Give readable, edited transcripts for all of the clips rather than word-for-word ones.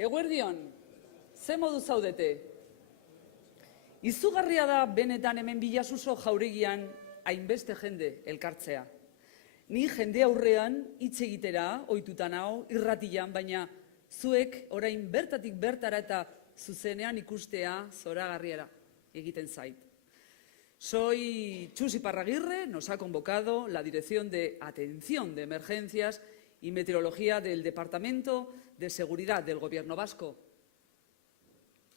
Eguerdion, ze modu zaudete? Izugarria da benetan hemen Bilasuso jauregian hainbeste jende elkartzea. Ni jende aurrean hitz egitera ohituta nao irratian, baina zuek orain bertatik bertara eta zuzenean ikustea zoragarriera egiten zait. Soy Txus Iparragirre, nos ha convocado la Dirección de Atención de Emergencias y Meteorología del Departamento de Seguridad del Gobierno Vasco.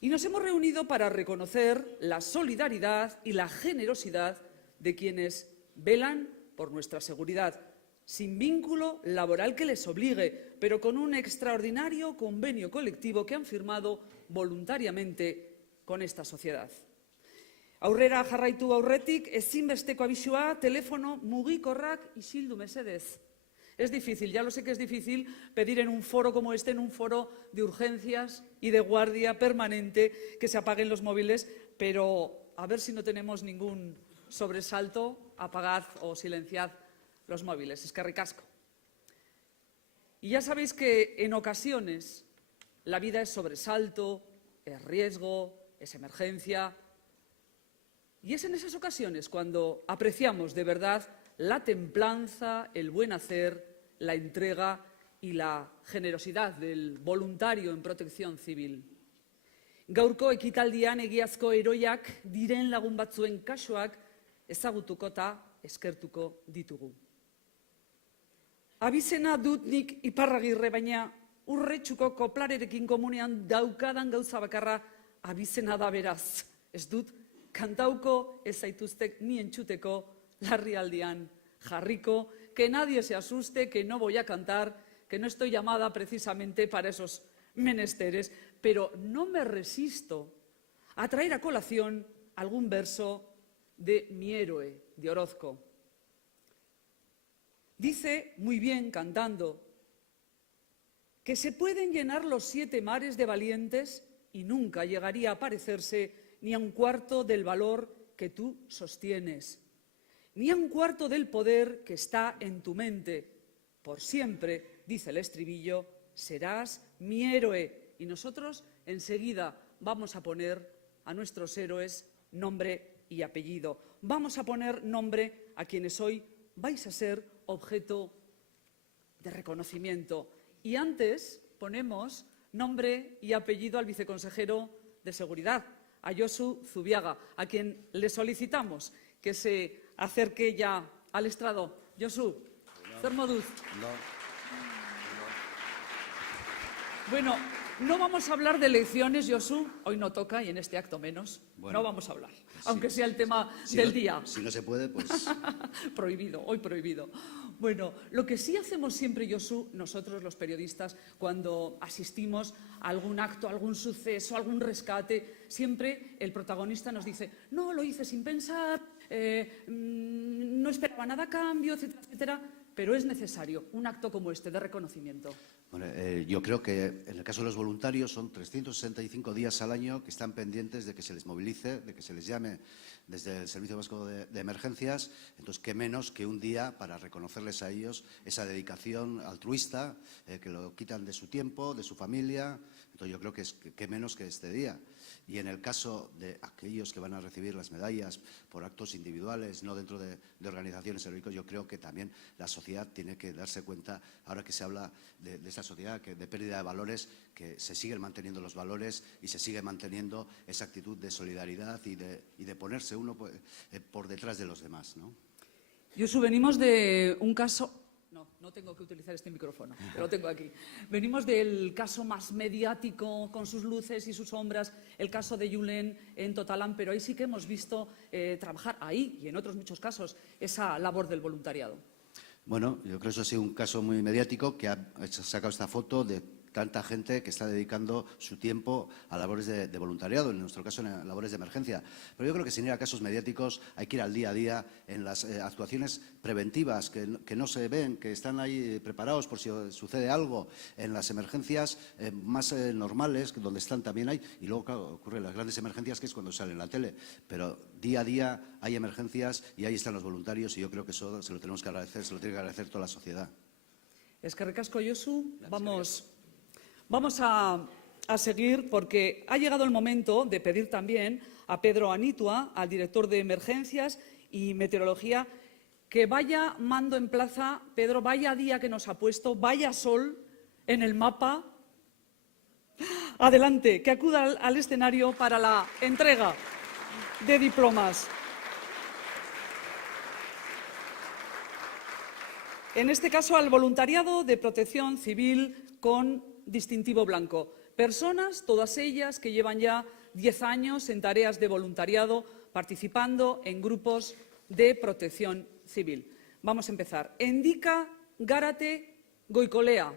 Y nos hemos reunido para reconocer la solidaridad y la generosidad de quienes velan por nuestra seguridad, sin vínculo laboral que les obligue, pero con un extraordinario convenio colectivo que han firmado voluntariamente con esta sociedad. Aurrera jarraitu aurretik, ezinbesteko abisua, telefono mugikorrak isildu mesedez. Es difícil, ya lo sé que es difícil pedir en un foro como este, en un foro de urgencias y de guardia permanente, que se apaguen los móviles, pero a ver si no tenemos ningún sobresalto, apagad o silenciad los móviles. Eskerrik asko. Y ya sabéis que en ocasiones la vida es sobresalto, es riesgo, es emergencia. Y es en esas ocasiones cuando apreciamos de verdad la templanza, el buen hacer, la entrega y la generosidad del voluntario en protección civil. Gaurko ekitaldian egiazko heroiak diren lagun batzuen kasuak ezagutuko eta eskertuko ditugu. Abizena dut nik Iparragirre, baina Urretxuko koplarerekin komunean daukadan gauza bakarra abizena da beraz. Ez dut kantauko ez zaituztek ni entzuteko larrialdian jarriko, que nadie se asuste, que no voy a cantar, que no estoy llamada precisamente para esos menesteres, pero no me resisto a traer a colación algún verso de Mi héroe, de Orozco. Dice, muy bien cantando, que se pueden llenar los 7 mares de valientes y nunca llegaría a parecerse ni a un cuarto del valor que tú sostienes, ni a un cuarto del poder que está en tu mente. Por siempre, dice el estribillo, serás mi héroe. Y nosotros enseguida vamos a poner a nuestros héroes nombre y apellido. Vamos a poner nombre a quienes hoy vais a ser objeto de reconocimiento. Y antes ponemos nombre y apellido al viceconsejero de Seguridad, a Josu Zubiaga, a quien le solicitamos que se acerque ya al estrado. Josu, zer moduz? Bueno, no vamos a hablar de elecciones, Josu, hoy no toca y en este acto menos. Bueno, no vamos a hablar, aunque sea el tema del día. Si no se puede, pues... Prohibido, hoy prohibido. Bueno, lo que sí hacemos siempre, Josu, nosotros los periodistas, cuando asistimos a algún acto, algún suceso, algún rescate, siempre el protagonista nos dice, no, lo hice sin pensar, no esperaba nada a cambio, etcétera, etcétera, pero es necesario un acto como este de reconocimiento. Bueno, yo creo que en el caso de los voluntarios son 365 días al año que están pendientes de que se les movilice, de que se les llame desde el Servicio Vasco de Emergencias. Entonces, qué menos que un día para reconocerles a ellos esa dedicación altruista, que lo quitan de su tiempo, de su familia. Entonces, yo creo que qué menos que este día. Y en el caso de aquellos que van a recibir las medallas por actos individuales, no dentro de organizaciones heroicas, yo creo que también la sociedad tiene que darse cuenta, ahora que se habla de esa sociedad de pérdida de valores, que se siguen manteniendo los valores y se sigue manteniendo esa actitud de solidaridad y de ponerse uno por detrás de los demás, ¿no? Josu, venimos de un caso... No tengo que utilizar este micrófono, lo tengo aquí. Venimos del caso más mediático, con sus luces y sus sombras, el caso de Julen en Totalan, pero ahí sí que hemos visto trabajar ahí y en otros muchos casos esa labor del voluntariado. Bueno, yo creo que eso ha sido un caso muy mediático que ha sacado esta foto de tanta gente que está dedicando su tiempo a labores de voluntariado, en nuestro caso en labores de emergencia. Pero yo creo que sin ir a casos mediáticos hay que ir al día a día en las actuaciones preventivas que no se ven, que están ahí preparados por si sucede algo, en las emergencias más normales, donde están también hay, y luego claro, ocurren las grandes emergencias que es cuando sale en la tele, pero día a día hay emergencias y ahí están los voluntarios y yo creo que eso se lo tenemos que agradecer, se lo tiene que agradecer toda la sociedad. Eskerrik asko, Josu. Vamos a a seguir porque ha llegado el momento de pedir también a Pedro Anitua, al director de Emergencias y Meteorología, que vaya mando en plaza. Pedro, vaya día que nos ha puesto, vaya sol en el mapa. Adelante, que acuda al escenario para la entrega de diplomas. En este caso, al voluntariado de protección civil con distintivo blanco. Personas, todas ellas, que llevan ya 10 años en tareas de voluntariado, participando en grupos de protección civil. Vamos a empezar. Endika Gárate Goicolea.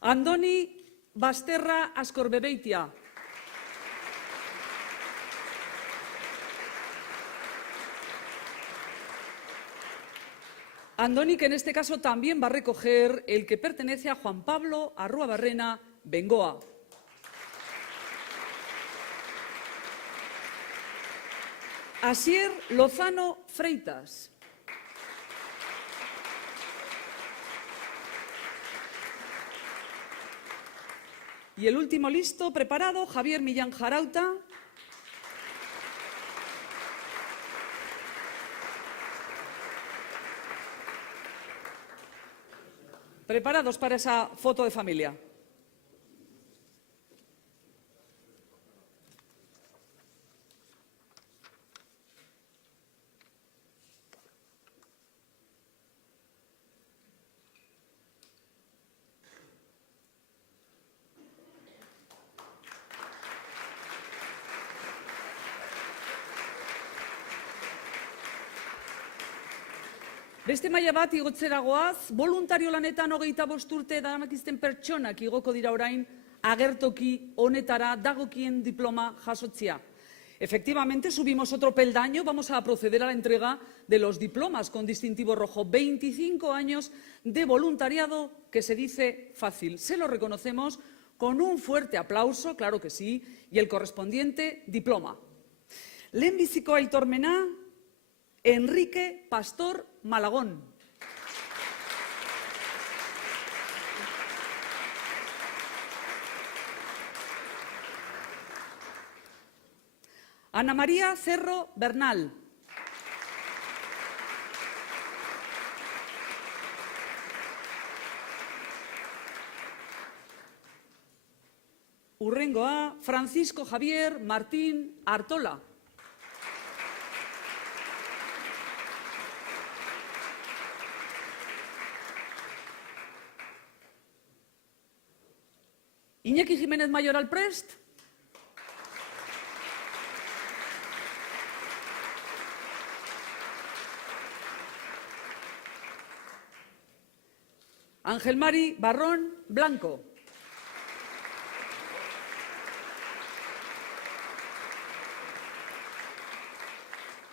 Andoni Basterra Ascorbebeitia. Andoni, que en este caso también va a recoger el que pertenece a Juan Pablo Arruabarrena Bengoa. Asier Lozano Freitas. Y el último listo, preparado, Javier Millán Jarauta. Preparados para esa foto de familia. Beste maila bat igotzera goaz, voluntario lanetan 25 urte daramakizten pertsonak igoko dira orain agertoki honetara dagokien diploma jasotzea. Efectivamente, subimos otro peldaño, vamos a proceder a la entrega de los diplomas con distintivo rojo. 25 años de voluntariado que se dice fácil. Se lo reconocemos con un fuerte aplauso, claro que sí, y el correspondiente diploma. Lehenbiziko aitormena, Enrique Pastor Malagón. Ana María Cerro Bernal. Hurrengoa, Francisco Javier Martín Artola. Iñaki Jiménez Mayoral Prest. Ángel Mari Barrón Blanco.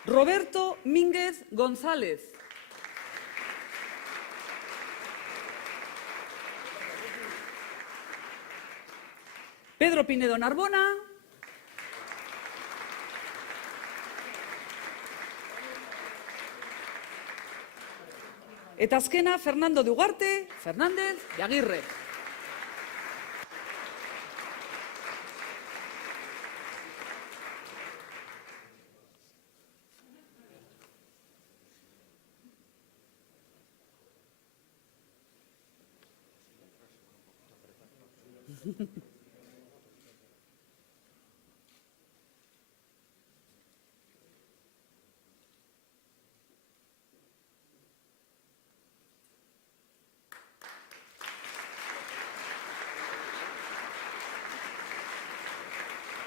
Roberto Mínguez González. Pedro Pinedo Narbona. Eta azkena, Fernando de Ugarte, Fernández y Aguirre.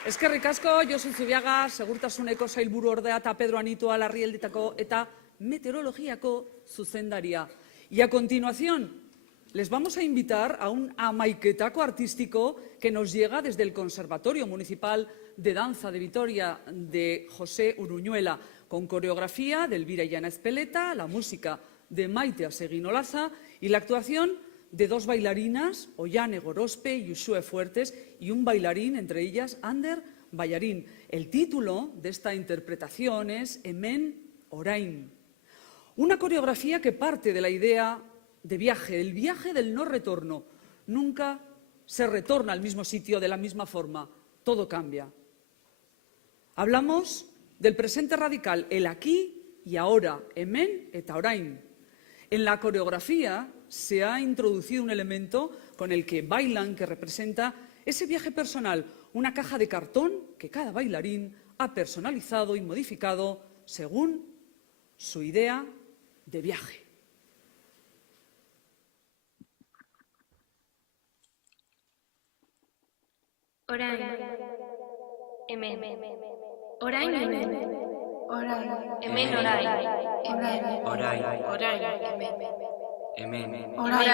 Eskerrik asko, Josu Zubiaga, segurtasuneko sailburuordea eta Pedro Anitua Larrieldetako eta meteorologiako zuzendaria. Y a continuación, les vamos a invitar a un amaiketako artístico que nos llega desde el Conservatorio Municipal de Danza de Vitoria de José Uruñuela, con coreografía de Elvira Illana Ezpeleta, la música de Maite Asegin Olaza y la actuación de dos bailarinas, Ollane Gorospe y Uxue Fuertes, y un bailarín, entre ellas Ander bailarín. El título de esta interpretación es Hemen Orain. Una coreografía que parte de la idea de viaje, el viaje del no retorno. Nunca se retorna al mismo sitio de la misma forma, todo cambia. Hablamos del presente radical, el aquí y ahora, hemen eta orain. En la coreografía se ha introducido un elemento con el que bailan, que representa ese viaje personal, una caja de cartón que cada bailarín ha personalizado y modificado según su idea de viaje. Orain, hemen, orain, hemen, hemen, orain, hemen, orain, hemen, orain,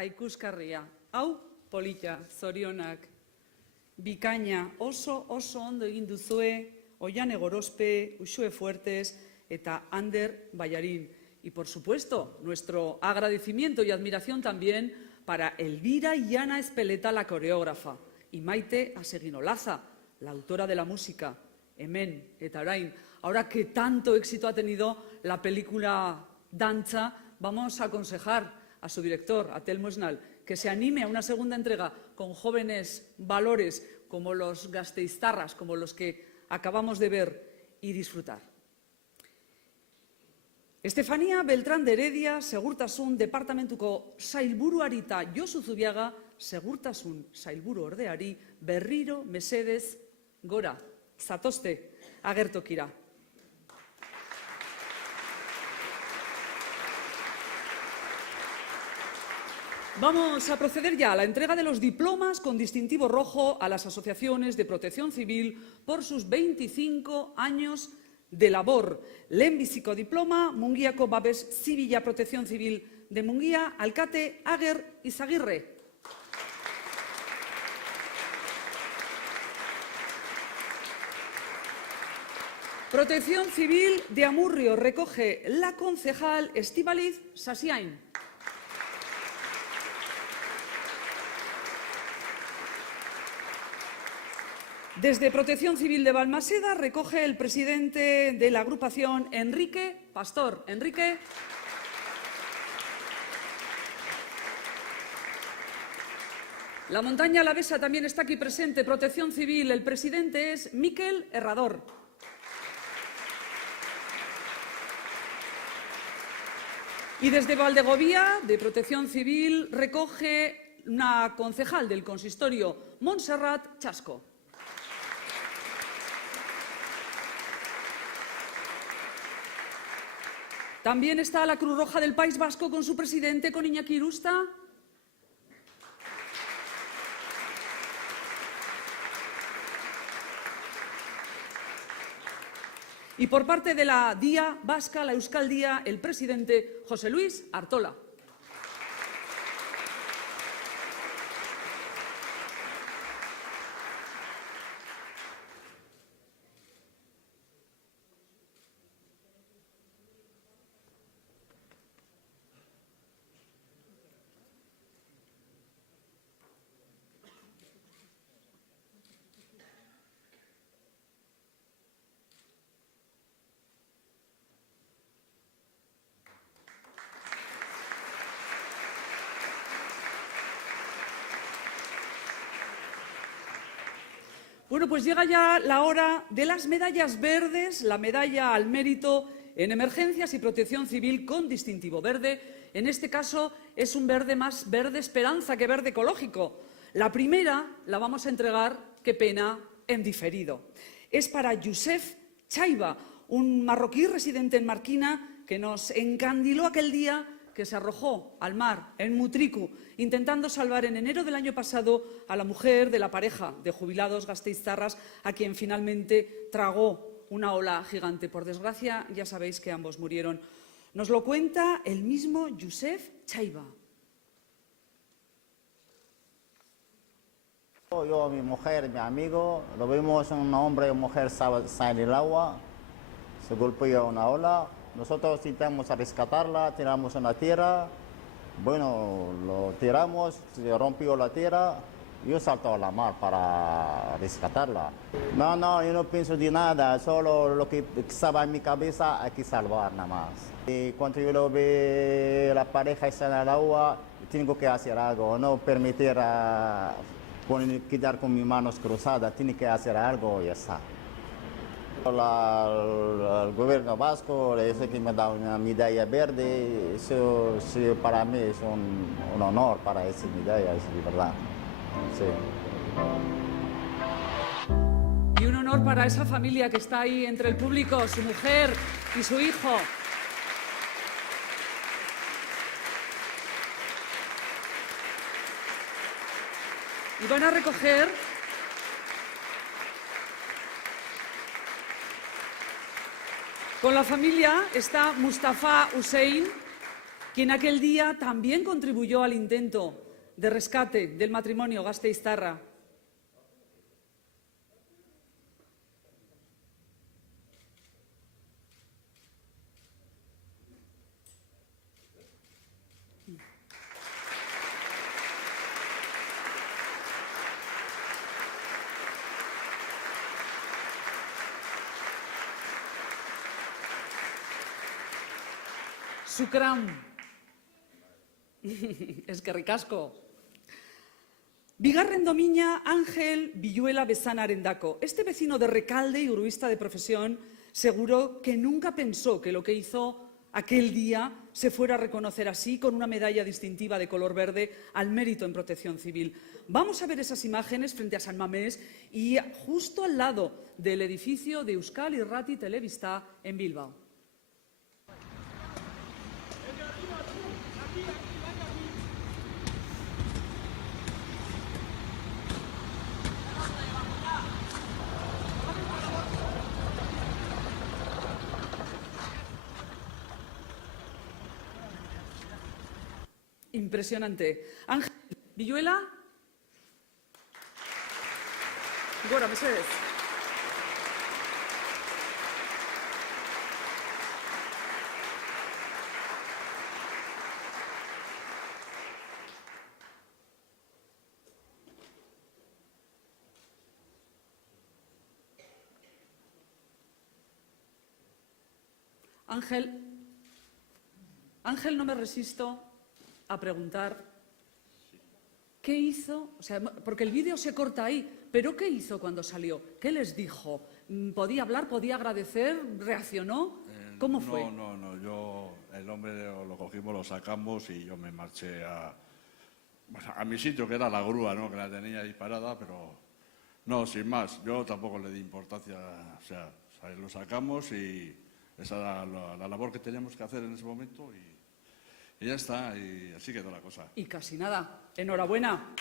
eta ikuskarria. Hau, polita, zorionak. Bikaina, oso ondo egin duzue, Oiane Gorospe, Uxue Fuertes eta Ander Ballarín. Y, por supuesto, nuestro agradecimiento y admiración también para Elvira Llana Espeleta, la coreógrafa, y Maite Aseguinolaza, la autora de la música. Hemen eta orain. Ahora que tanto éxito ha tenido la película Danza, vamos a aconsejar a su director, a Telmo Esnal, que se anime a una segunda entrega con jóvenes valores como los gasteiztarras, como los que acabamos de ver y disfrutar. Estefania Beltrán de Heredia, Segurtasun Departamentuko sailburuari eta Josu Zubiaga, Segurtasun sailburu ordeari, berriro mesedez gora, zatozte agertokira. Vamos a proceder ya a la entrega de los diplomas con distintivo rojo a las asociaciones de protección civil por sus 25 años de labor. Lehenbiziko diploma, Mungiako Babes Zibila Protección Civil de Mungia, Alkate Ager Izagirre. Protección Civil de Amurrio recoge la concejal Estíbaliz Sasiain. Desde Protección Civil de Balmaseda recoge el presidente de la agrupación, Enrique Pastor. Enrique. La montaña alavesa también está aquí presente. Protección Civil, el presidente es Miquel Herrador. Y desde Valdegovía, de Protección Civil, recoge una concejal del consistorio, Montserrat Chasco. También está la Cruz Roja del País Vasco con su presidente, con Iñaki Irusta. Y por parte de la DIA vasca, la Euskal Día, el presidente José Luis Artola. Bueno, pues llega ya la hora de las medallas verdes, la medalla al mérito en emergencias y protección civil con distintivo verde. En este caso es un verde más verde esperanza que verde ecológico. La primera la vamos a entregar, qué pena, en diferido. Es para Youssef Chaiba, un marroquí residente en Marquina que nos encandiló aquel día que se arrojó al mar en Mutriku, intentando salvar en enero del año pasado a la mujer de la pareja de jubilados gasteiztarras, a quien finalmente tragó una ola gigante. Por desgracia, ya sabéis que ambos murieron. Nos lo cuenta el mismo Youssef Chaiba. Yo, mi mujer, mi amigo, lo vimos un hombre y mujer salir del agua, se golpeó una ola. Nosotros intentamos rescatarla, tiramos en la tierra, bueno, lo tiramos, se rompió la tierra, yo salto a la mar para rescatarla. No, yo no pienso de nada, solo lo que estaba en mi cabeza hay que salvar nada más. Y cuando yo lo veo, la pareja está en el agua, tengo que hacer algo, no permitir quedar con mis manos cruzadas, tiene que hacer algo y ya está. El gobierno vasco le dice que me da una medalla verde, eso para mí es un honor para esa medalla, es de verdad. Sí. Y un honor para esa familia que está ahí entre el público, su mujer y su hijo. Y van a recoger con la familia está Mustafa Hussein, quien aquel día también contribuyó al intento de rescate del matrimonio gasteiztarra. Sukram. Eskerrik asko. Bigarren domina Ángel Villuela Bezanarendako. Este vecino de Recalde y uribista de profesión seguro que nunca pensó que lo que hizo aquel día se fuera a reconocer así con una medalla distintiva de color verde al mérito en protección civil. Vamos a ver esas imágenes frente a San Mamés y justo al lado del edificio de Euskal Irrati Telebista en Bilbao. Impresionante. Ángel Villuela. Gora, mesedez. Ángel, no me resisto a preguntar qué hizo, o sea, porque el vídeo se corta ahí, pero ¿qué hizo cuando salió? ¿Qué les dijo? ¿Podía hablar, podía agradecer, reaccionó? ¿Cómo fue? No, yo, el hombre lo cogimos, lo sacamos y yo me marché a mi sitio, que era la grúa, ¿no? Que la tenía ahí parada, pero no, sin más, yo tampoco le di importancia, o sea, lo sacamos y esa era la labor que teníamos que hacer en ese momento y ya está, y así quedó la cosa. Y casi nada. Enhorabuena.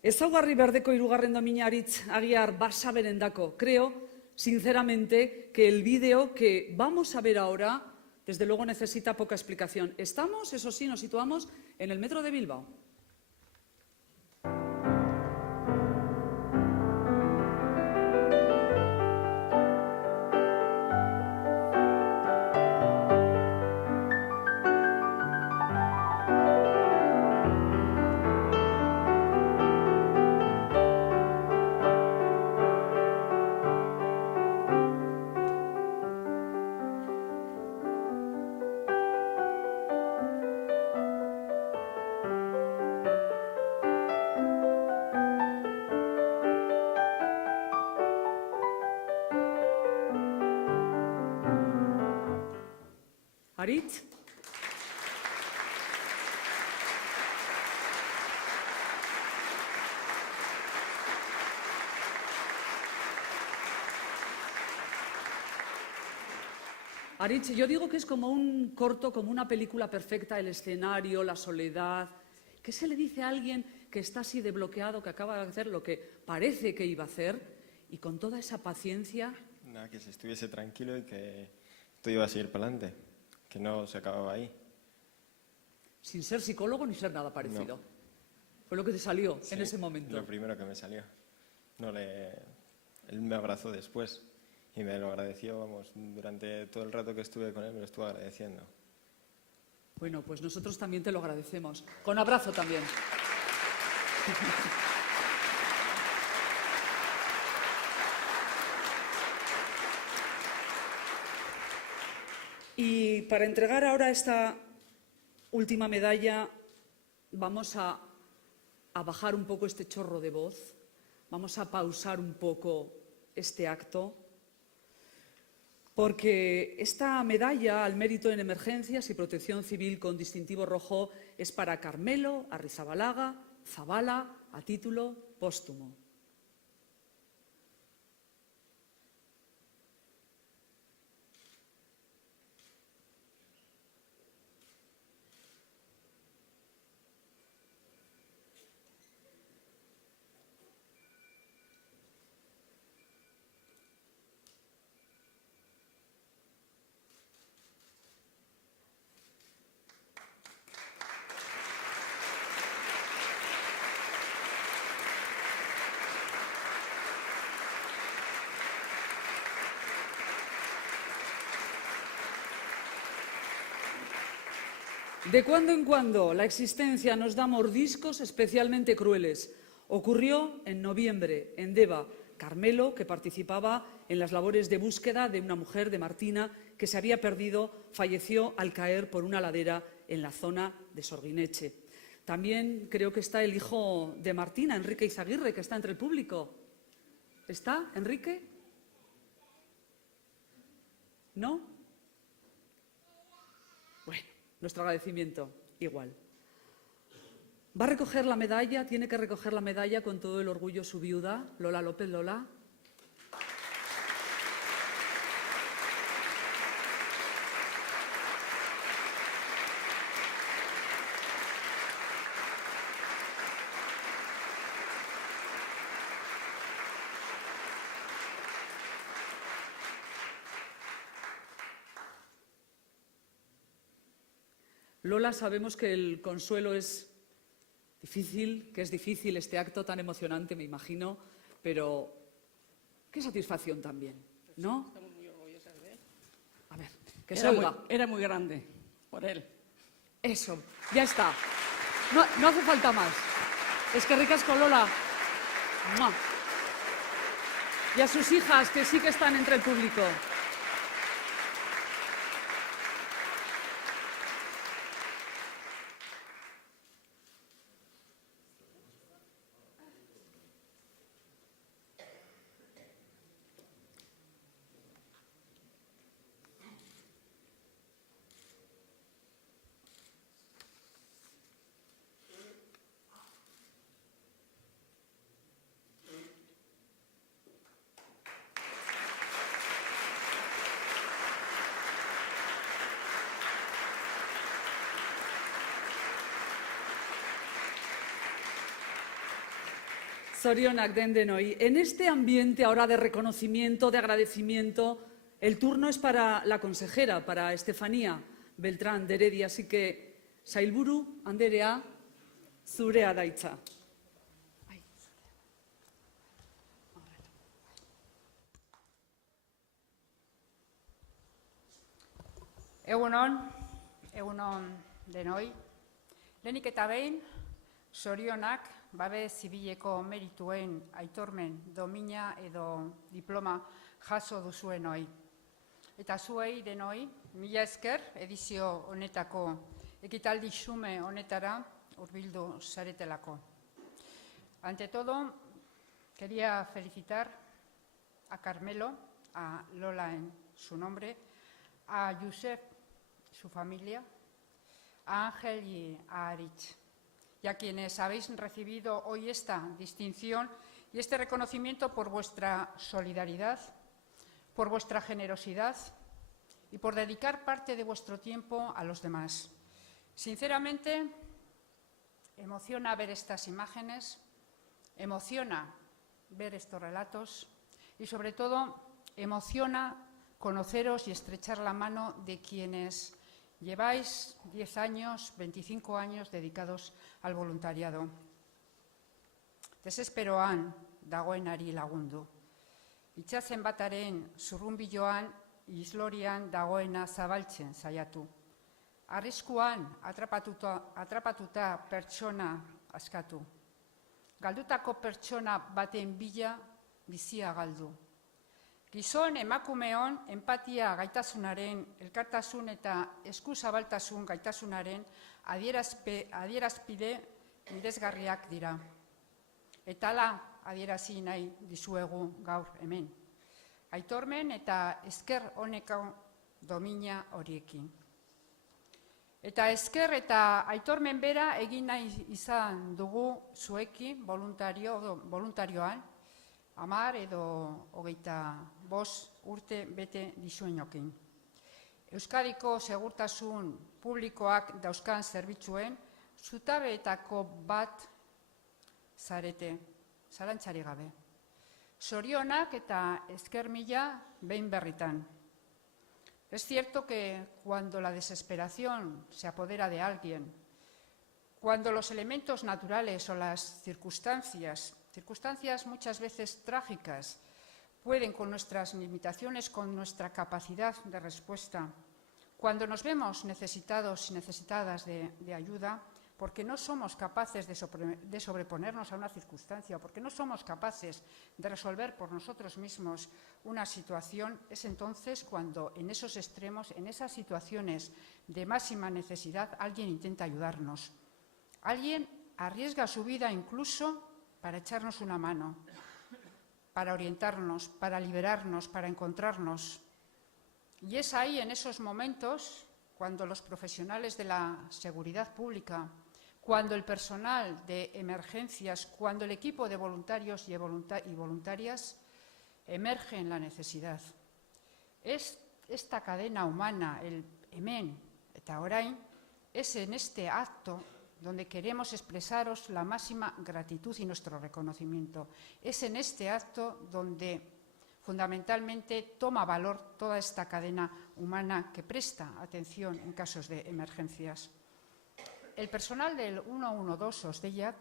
Ezaugarri berdeko hirugarren domina Aritz Aguiar Basaberendako. Creo, sinceramente, que el vídeo que vamos a ver ahora, desde luego necesita poca explicación. Estamos, eso sí, nos situamos en el metro de Bilbao. Aritz. Aritz, yo digo que es como un corto, como una película perfecta, el escenario, la soledad. ¿Qué se le dice a alguien que está así de bloqueado, que acaba de hacer lo que parece que iba a hacer y con toda esa paciencia? Nada, que se estuviese tranquilo y que todo iba a seguir para adelante, que no se acababa ahí. Sin ser psicólogo ni ser nada parecido. No. Fue lo que te salió Sí, en ese momento. Lo primero que me salió. Él me abrazó después y me lo agradeció, vamos, durante todo el rato que estuve con él me lo estuvo agradeciendo. Bueno, pues nosotros también te lo agradecemos. Con abrazo también. Y para entregar ahora esta última medalla, vamos a bajar un poco este chorro de voz, vamos a pausar un poco este acto, porque esta medalla al mérito en emergencias y protección civil con distintivo rojo es para Carmelo Arrizabalaga Zabala a título póstumo. De cuando en cuando la existencia nos da mordiscos especialmente crueles. Ocurrió en noviembre en Deva. Carmelo, que participaba en las labores de búsqueda de una mujer de Martina que se había perdido, falleció al caer por una ladera en la zona de Sorguineche. También creo que está el hijo de Martina, Enrique Izaguirre, que está entre el público. ¿Está, Enrique? ¿No? Bueno, nuestro agradecimiento igual. Va a recoger la medalla, tiene que recoger la medalla con todo el orgullo su viuda, Lola López. Lola. Lola, sabemos que el consuelo es difícil, que es difícil este acto tan emocionante, me imagino, pero qué satisfacción también, ¿no? Estamos muy orgullosas de él. A ver, que se oiga. Era muy grande, por él. Eso, ya está. No hace falta más. Es que ricasco, Lola. ¡Mua! Y a sus hijas, que sí que están entre el público. Zorionak den denoi. En este ambiente ahora de reconocimiento, de agradecimiento, el turno es para la consejera, para Estefanía Beltrán de Heredia. Así que, Sailburu Anderea, zurea da hitza. Egunon denoi. Lehenik eta behin, zorionak babes zibileko merituen aitormen domina edo diploma jaso duzuenoi. Eta zuei denoi, mila esker edizio honetako ekitaldi xume honetara hurbildu zaretelako. Ante todo, quería felicitar a Carmelo, a Lola en su nombre, a Josep, su familia, a Ángel y a Aritz, y a quienes habéis recibido hoy esta distinción y este reconocimiento por vuestra solidaridad, por vuestra generosidad y por dedicar parte de vuestro tiempo a los demás. Sinceramente, emociona ver estas imágenes, emociona ver estos relatos y, sobre todo, emociona conoceros y estrechar la mano de quienes lleváis 10 años, 25 años dedicados al voluntariado. Desesperoan dagoenari lagundu. Itxasen bataren zurrunbiloan islorian dagoena zabaltzen saiatu. Arriskuan atrapatuta pertsona askatu. Galdutako pertsona baten bila bizia galdu. Gizon emakumeon empatia gaitasunaren, elkartasun eta eskuzabaltasun gaitasunaren adierazpide miresgarriak dira. Eta hala adierazi nahi dizuegu gaur hemen. Aitormen eta esker honeko domina horiekin. Eta esker eta aitormen bera egin nahi izan dugu zuekin voluntarioan, 10 edo 25 urte bete dizuenokin. Euskadiko segurtasun publikoak dauzkan zerbitzuen zutabeetako bat zarete, zalantzarik gabe. Zorionak eta esker mila behin berritan. Es cierto que cuando la desesperación se apodera de alguien, cuando los elementos naturales o las circunstancias muchas veces trágicas, pueden con nuestras limitaciones, con nuestra capacidad de respuesta, Cuando nos vemos necesitados y necesitadas de ayuda, porque no somos capaces de sobreponernos a una circunstancia o porque no somos capaces de resolver por nosotros mismos una situación, es entonces cuando en esos extremos, en esas situaciones de máxima necesidad, alguien intenta ayudarnos. Alguien arriesga su vida incluso para echarnos una mano, para orientarnos, para liberarnos, para encontrarnos. Y es ahí, en esos momentos, cuando los profesionales de la seguridad pública, cuando el personal de emergencias, cuando el equipo de voluntarios y voluntarias emerge en la necesidad. Es esta cadena humana, el hemen eta orain, es en este acto donde queremos expresaros la máxima gratitud y nuestro reconocimiento. Es en este acto donde fundamentalmente toma valor toda esta cadena humana que presta atención en casos de emergencias. El personal del 112 Osdeiak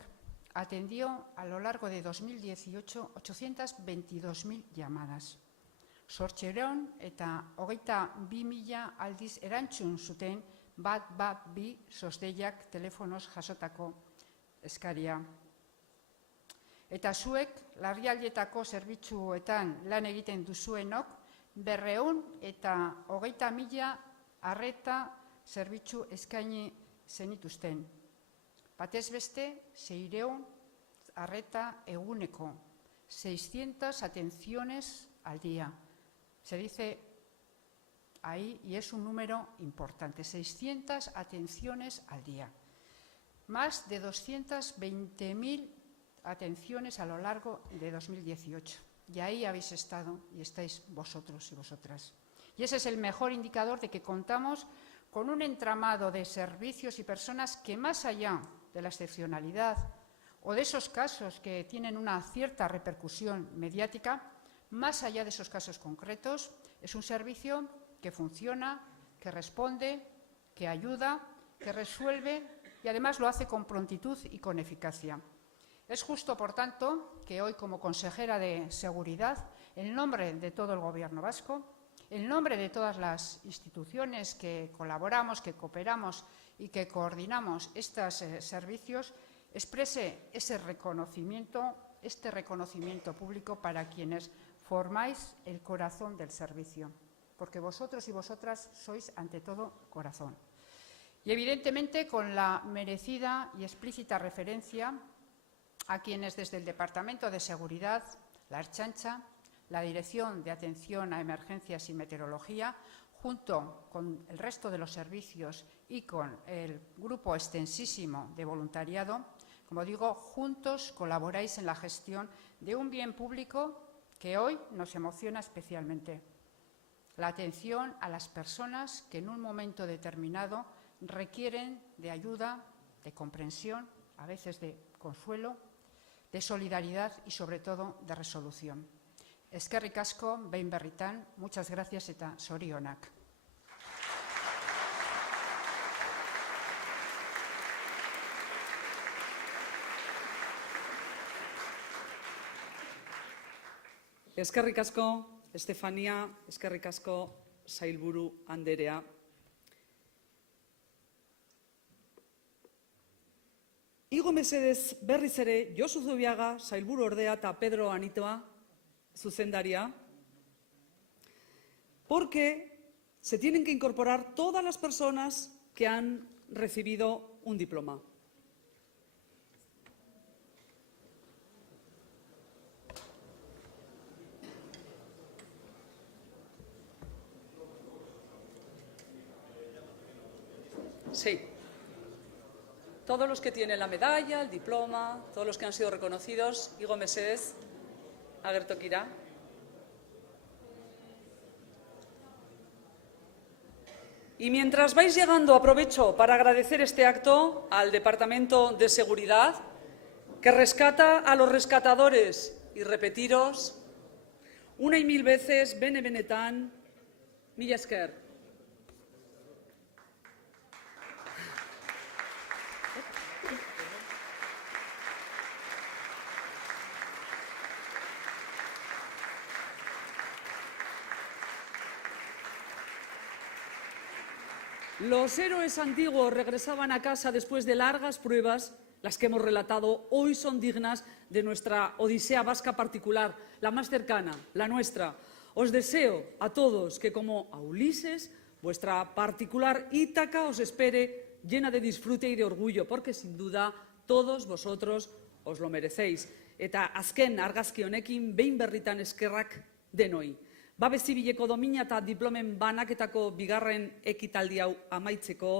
atendió a lo largo de 2018 822.000 llamadas. 822.000 aldiz erantzun zuten 112 Osdeiak telefonoz jasotako eskaria. Eta zuek larrialdietako zerbitzuetan lan egiten duzuenok 230.000 arreta zerbitzu eskaini zenituzten. Batez beste 600 arreta eguneko, 600 atenciones al día. Se dice ahí, y es un número importante, 600 atenciones al día. Más de 220.000 atenciones a lo largo de 2018. Y ahí habéis estado y estáis vosotros y vosotras. Y ese es el mejor indicador de que contamos con un entramado de servicios y personas que, más allá de la excepcionalidad o de esos casos que tienen una cierta repercusión mediática, más allá de esos casos concretos, es un servicio que funciona, que responde, que ayuda, que resuelve y además lo hace con prontitud y con eficacia. Es justo, por tanto, que hoy, como consejera de Seguridad, en nombre de todo el Gobierno vasco, en nombre de todas las instituciones que colaboramos, que cooperamos y que coordinamos estos servicios, exprese este reconocimiento público para quienes formáis el corazón del servicio, porque vosotros y vosotras sois, ante todo, corazón. Y, evidentemente, con la merecida y explícita referencia a quienes desde el Departamento de Seguridad, la Ertzaintza, la Dirección de Atención a Emergencias y Meteorología, junto con el resto de los servicios y con el grupo extensísimo de voluntariado, como digo, juntos colaboráis en la gestión de un bien público que hoy nos emociona especialmente: la atención a las personas que en un momento determinado requieren de ayuda, de comprensión, a veces de consuelo, de solidaridad y, sobre todo, de resolución. Eskerrik asko, behin berritan, muchas gracias eta zorionak. Eskerrik asko, Estefania, eskerrik asko, sailburu anderea. Igo mesedez berriz ere Josu Zubiaga, sailburu ordea, eta Pedro Anitoa, zuzendaria, porque se tienen que incorporar todas las personas que han recibido un diploma. Sí. Todos los que tienen la medalla, el diploma, todos los que han sido reconocidos, Igo mesedez, agertokira. Y mientras vais llegando, aprovecho para agradecer este acto al Departamento de Seguridad, que rescata a los rescatadores, y repetiros, una y mil veces, bene benetan, mila esker. Los héroes antiguos regresaban a casa después de largas pruebas. Las que hemos relatado hoy son dignas de nuestra odisea vasca particular, la más cercana, la nuestra. Os deseo a todos que, como a Ulises, vuestra particular Ítaca os espere llena de disfrute y de orgullo, porque sin duda todos vosotros os lo merecéis. Eta azken argazki honekin behin berritan eskerrak denoi. Babes zibileko domina eta diplomen banaketako bigarren ekitaldi hau amaitzeko,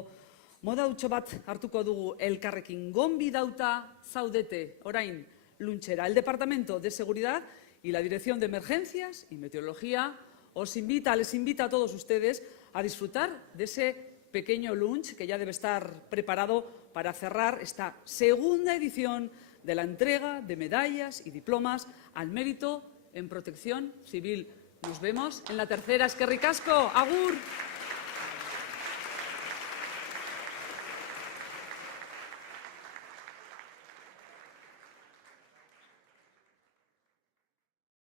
modautxo bat hartuko dugu elkarrekin. Gonbidauta zaudete orain luntxera. El Departamento de Seguridad y la Dirección de Emergencias y Meteorología les invita a todos ustedes a disfrutar de ese pequeño lunch que ya debe estar preparado para cerrar esta segunda edición de la entrega de medallas y diplomas al mérito en protección civil. Nos vemos en la tercera. Eskerrik asko. Agur.